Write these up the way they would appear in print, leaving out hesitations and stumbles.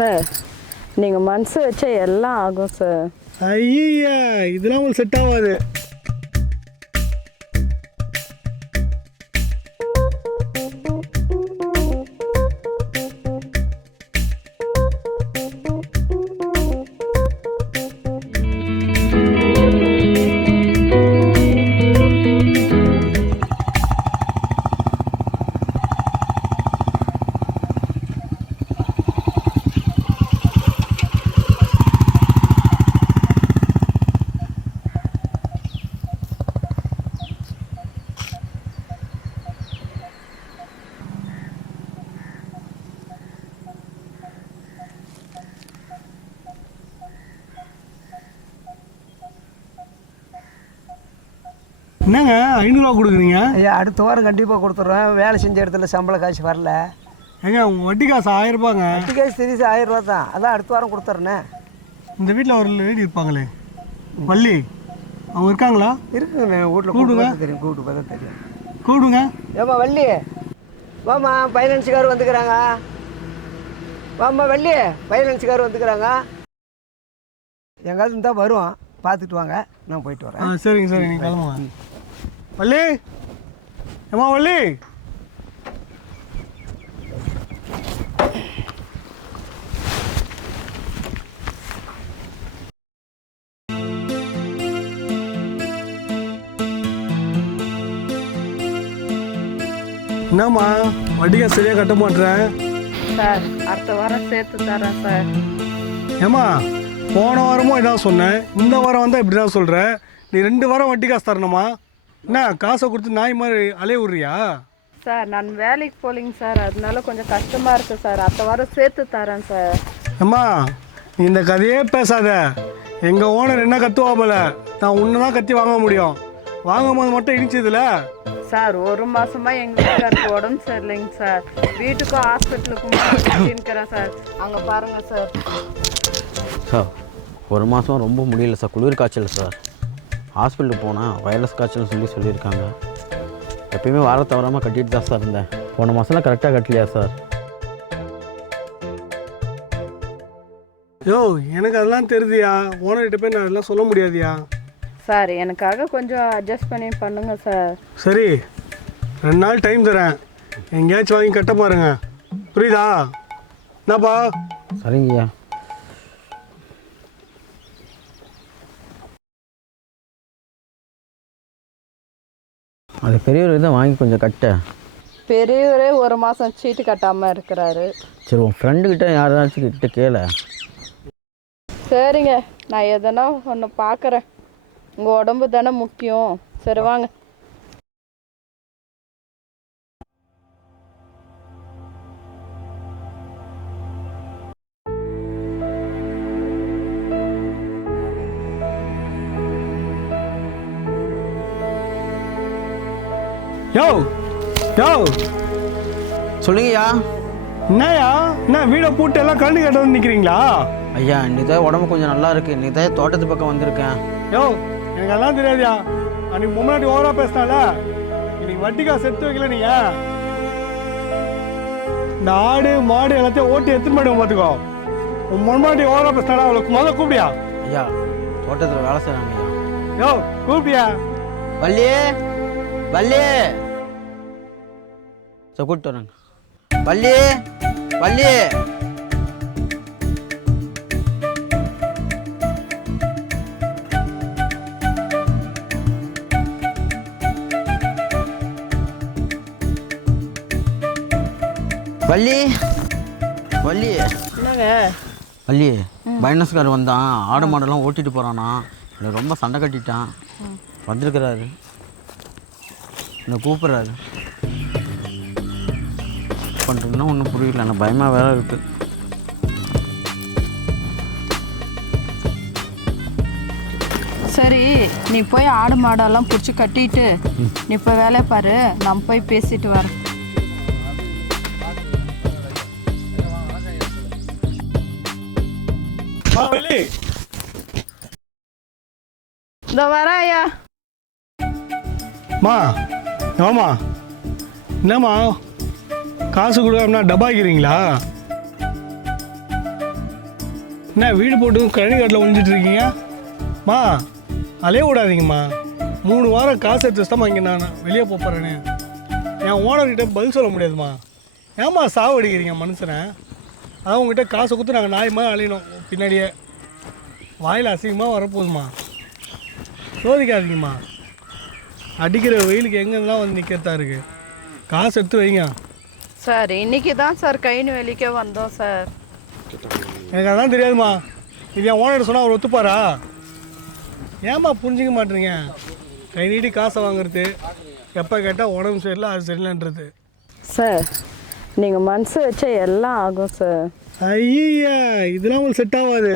Sir நீங்கள் மனசு வச்சா எல்லாம் ஆகும் சார். ஐயா இதெல்லாம் உங்களுக்கு செட் ஆகாது. என்னங்க 500 ரூபா கொடுக்குறீங்க? ஐயா அடுத்த வாரம் கண்டிப்பாக கொடுத்துட்றேன். வேலை செஞ்ச இடத்துல சம்பள காசு வரல. ஏங்க உங்கள் வட்டி காசு 1000 ரூபாங்க. வட்டி காசு தெரியுது 1000 ரூபா தான். அதான் அடுத்த வாரம் கொடுத்துட்றேண்ணே. இந்த வீட்டில் ஒரு லேடி இருப்பாங்களே வள்ளி, அவங்க இருக்காங்களா? இருக்குங்கண்ணே, வீட்டில் கூப்பிடுங்க. தெரியும், கூப்பிட்டு பார்த்தா தெரியும். கூப்பிடுங்க. ஏம்மா வள்ளி, வாம்மா ஃபைனான்ஸுக்கார் வந்துக்கிறாங்க. வாம்மா வள்ளி, ஃபைனான்ஸுக்கார் வந்துக்கிறாங்க. எங்காவது இருந்தால் வருவோம், பார்த்துட்டு வாங்க, நான் போயிட்டு வரேன். சரிங்க சரிங்க, நீங்கள் கிளம்புங்க. வள்ளி, ஏம்மா வள்ளி. என்னம்மா வட்டிக்கா சரியாக கட்ட மாட்டேறேன் சார் அடுத்த வாரம் சேர்த்து தரேன் சார். ஏம்மா போன வாரமும் இதான் சொன்னேன், இந்த வாரம் வந்தால் இப்படி தான் சொல்கிற. நீ 2 வாரம் வட்டி காசு தரணுமா? என்ன காசை கொடுத்து நாய் மாதிரி அலைய விட்றியா? சார் நான் வேலைக்கு போகலிங்க சார், அதனால கொஞ்சம் கஷ்டமாக இருக்குது சார். அடுத்த வாரம் சேர்த்து தரேன் சார். அம்மா நீ இந்த கதையே பேசாத. எங்கள் ஓனர் என்ன கத்துவா போல, நான் உன்னை தான் கத்தி வாங்க முடியும். வாங்கும் போது மட்டும் இடிச்சதுல சார் 1 மாசமா எங்க வீட்டுக்காருக்கு உடம்பு சரியில்லைங்க சார். வீட்டுக்கும் ஹாஸ்பிட்டலுக்கும் இருக்கிறேன் சார். அங்கே பாருங்க சார். சார் 1 மாதம் ரொம்ப முடியல சார், குளிர் காய்ச்சல் சார். ஹாஸ்பிட்டலுக்கு போனால் வைரஸ் காய்ச்சல்னு சொல்லியிருக்காங்க. எப்பயுமே வார தவறாமல் கட்டிட்டு தான் சார் இருந்தேன். போன மாதம்லாம் கரெக்டாக கட்டலையா சார்? யோ எனக்கு அதெல்லாம் தெரியுதியா, ஓனர்கிட்ட போய் நான் அதெல்லாம் சொல்ல முடியாதியா. சார் எனக்காக கொஞ்சம் அட்ஜஸ்ட் பண்ணி பண்ணுங்க சார். சரி 2 நாள் டைம் தரேன், எங்கேயாச்சும் வாங்கி கட்ட பாருங்க, புரியுதா? என்னப்பா? சரிங்கய்யா. அது பெரியவர் தான் வாங்கி கொஞ்சம் கட்ட. பெரியவரே 1 மாதம் சீட்டு கட்டாமல் இருக்கிறாரு. சரி உன் ஃப்ரெண்டுக்கிட்ட யாராச்சும் கிட்ட கேள. சரிங்க, நான் எதனா ஒன்று பார்க்குறேன். உங்கள் உடம்பு தானே முக்கியம். சரி வாங்க. யோ யோ சொல்லுங்கய்யா. என்னய்யா, என்ன வீடை பூட்டு எல்லாம் கரண்டு கட்ட வந்து நிற்கிறீங்களா? ஐயா இன்னைக்கு தான் உடம்பு கொஞ்சம் நல்லா இருக்குது, இன்னைக்கு தான் தோட்டத்து பக்கம் வந்திருக்கேன். யோ எனக்கு அதெல்லாம் தெரியாதியா, அன்னைக்கு முன்னாடி ஓவரா பேசினால இன்னைக்கு வட்டி காசு எடுத்து வைக்கல. நீங்க இந்த ஆடு மாடு எல்லாத்தையும் ஓட்டி எடுத்துட்டு போயிடுவோம் பார்த்துக்கோ. உன் முன்னாடி ஓவரா பேசினால அவளுக்கு முதல்ல கூப்பிடியா? ஐயா தோட்டத்தில் வேலை செய்கிறாங்க ஐயா. யோ கூப்பிடியா? வள்ளியே வள்ளியே சார் கூப்பிட்டு வராங்க. வள்ளியே வள்ளியே. வள்ளி வள்ளி என்னங்க? வள்ளி பைனஸ்கார் வந்தான், ஆடு மாடெல்லாம் ஓட்டிட்டு போகிறானா, எனக்கு ரொம்ப சண்டை கட்டிட்டான். வந்திருக்கிறாரு, என்னை கூப்பிட்றாரு. பண்ணுறதுன்னா ஒன்றும் புரியல, எனக்கு பயமாக வேற இருக்குது. சரி நீ போய் ஆடு மாடெல்லாம் பிடிச்சி கட்டிட்டு நீ போய் வேலையை பாரு, நான் போய் பேசிட்டு வரேன். இந்த வரேன் ஐயா. மா ஆமா என்னம்மா காசு கொடுக்காம டப்பாக்கிறீங்களா? என்ன வீடு போட்டு கழனி காட்டில் ஒழிஞ்சிட்டு இருக்கீங்க? மா அலைய விடாதீங்கம்மா. 3 வாரம் காசு எடுத்து வச்சுதாம்மா இங்கே நான் வெளியே போகிறேன்னு. என் ஓனர்கிட்ட பதில் சொல்ல முடியாதுமா. ஏம்மா சாவடிக்கிறீங்க மனுஷனை? அதான் உங்ககிட்ட காசை கொடுத்து நாங்கள் நாய் மாதிரி அலையணும் பின்னாடியே. வாயில் அசிங்கமாக வரப்போகுதுமா. சோதிக்காதீங்கம்மா. அடிக்கிற வெயிலுக்கு எங்கெல்லாம் வந்து நிற்கிறதா இருக்குது. காசு எடுத்து வைங்க சார். இன்னைக்கு தான் சார் கைனு வெளிக்கே வந்தோம் சார். எனக்கு அதான் தெரியாதுமா. இது என் ஓனர் சொன்னால் அவர் ஒத்துப்பாரா? ஏம்மா புரிஞ்சிக்க மாட்டேறீங்க? கை நீட்டி காசை வாங்குறது, எப்போ கேட்டால் உடம்பு சரியில்லை அது சரியில்லைன்றது. சார் நீங்கள் மனசு வச்சா எல்லாம் ஆகும் சார். ஐயா இதெல்லாம் உங்களுக்கு செட் ஆகாது.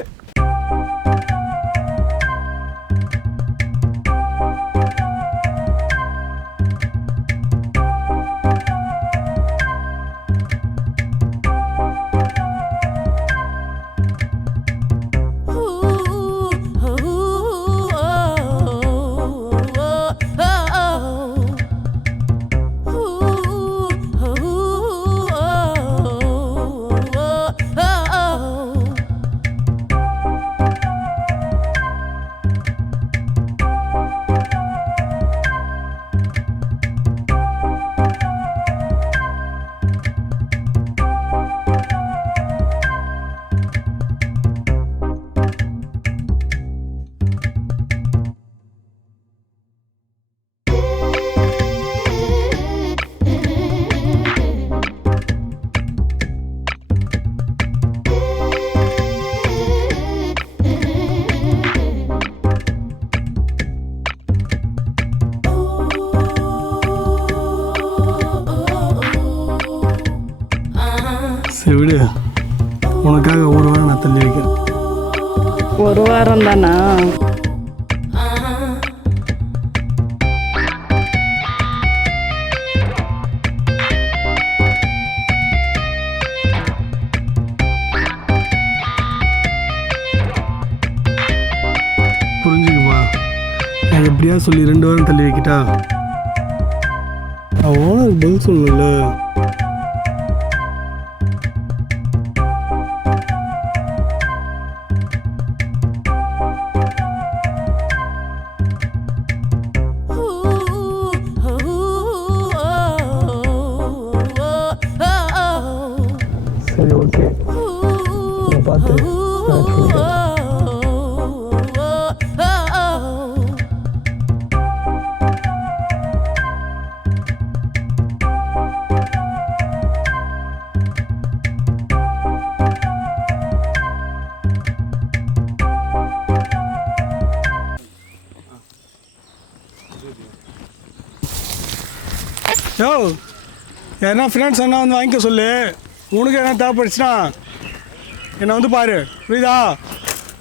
சரி விடு, உனக்காக 1 வாரம் நான் தள்ளி வைக்கிறேன். 1 வாரம் தானா? புரிஞ்சுக்குமா. நான் எப்படியா சொல்லி 2 வாரம் தள்ளி வைக்கிட்டா? ஓனருக்கு பதில் சொல்லணும்ல. சரி ஓகே, பார்த்து யோ யாருன்னா ஃப்ரெண்ட்ஸ் என்ன வந்து வாங்கிக்க சொல்லு. உனக்கு என்ன தேவைப்படுச்சுன்னா என்னை வந்து பாரு, புரியுதா?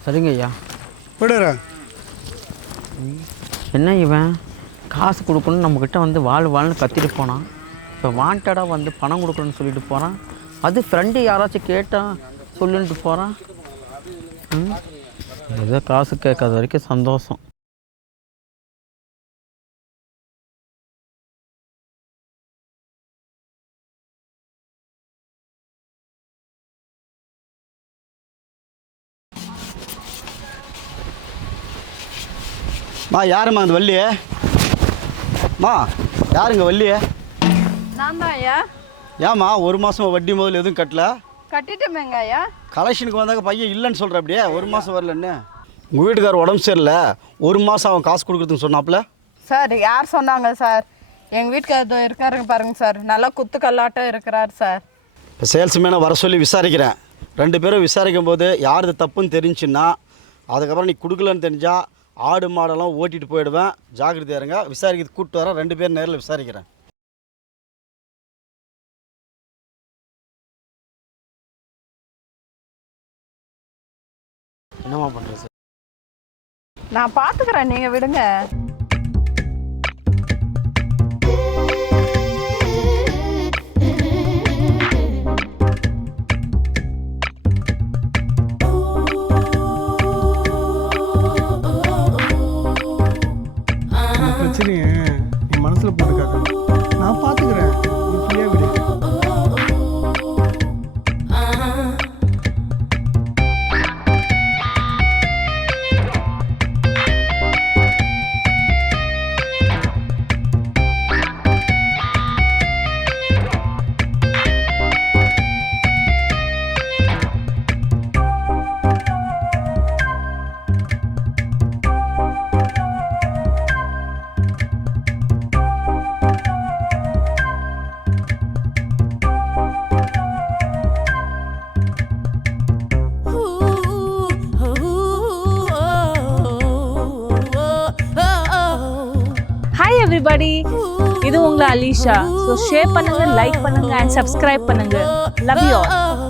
சரிங்க ஐயா. போய்டுறேன். என்ன இவன் காசு கொடுக்கணும்னு நம்மக்கிட்ட வந்து வாழ்னு கத்திட்டு போனான். இப்போ வாண்டடாக வந்து பணம் கொடுக்குறேன்னு சொல்லிட்டு போகிறான். அது ஃப்ரெண்டு யாராச்சும் கேட்டால் சொல்லிட்டு போகிறான். ஏதோ காசு கேட்காத வரைக்கும் சந்தோஷம். யாரும்மா அந்த வள்ளியே? யாருங்க வள்ளியே? நான் தான் ஐயா. ஏம்மா 1 மாதம் வட்டி முதல் எதுவும் கட்டல? கட்டிட்டோமேங்க ஐயா. கலெக்ஷனுக்கு வந்தாக்க பையன் இல்லைன்னு சொல்கிற அப்படியே 1 மாதம் வரலன்னு. உங்கள் வீட்டுக்கார் உடம்பு சரியில்லை, 1 மாதம் அவன் காசு கொடுக்குறதுன்னு சொன்னாப்புல. சார் யார் சொன்னாங்க சார்? எங்கள் வீட்டுக்காரர் இருக்காருங்க பாருங்க சார், நல்லா குத்து கல்லாட்டம் இருக்கிறார் சார். இப்போ சேல்ஸ்மேனை வர சொல்லி விசாரிக்கிறேன். 2 பேரும் விசாரிக்கும் போது யாருது தப்புன்னு தெரிஞ்சுன்னா அதுக்கப்புறம் நீ கொடுக்கலன்னு தெரிஞ்சால் ஆடு மாடெல்லாம் ஓட்டிகிட்டு போயிடுவேன். ஜாக்கிரதையா இருங்க. விசாரிக்கிறது கூப்பிட்டு வரேன். 2 பேரும் நேரில் விசாரிக்கிறேன். என்னம்மா பண்ணுறது? நான் பார்த்துக்கிறேன், நீங்கள் விடுங்க. பிரச்சனையை நீ மனசில் போட்டுக்காத, நான் பார்த்துக்கிறேன். நீ ஃப்ரீயாக விடு. எவ்ரிபடி, இது உங்க அலிஷா. ஸோ ஷேர் பண்ணுங்க, லைக் பண்ணுங்க அண்ட் சப்ஸ்கிரைப் பண்ணுங்க. Love you all.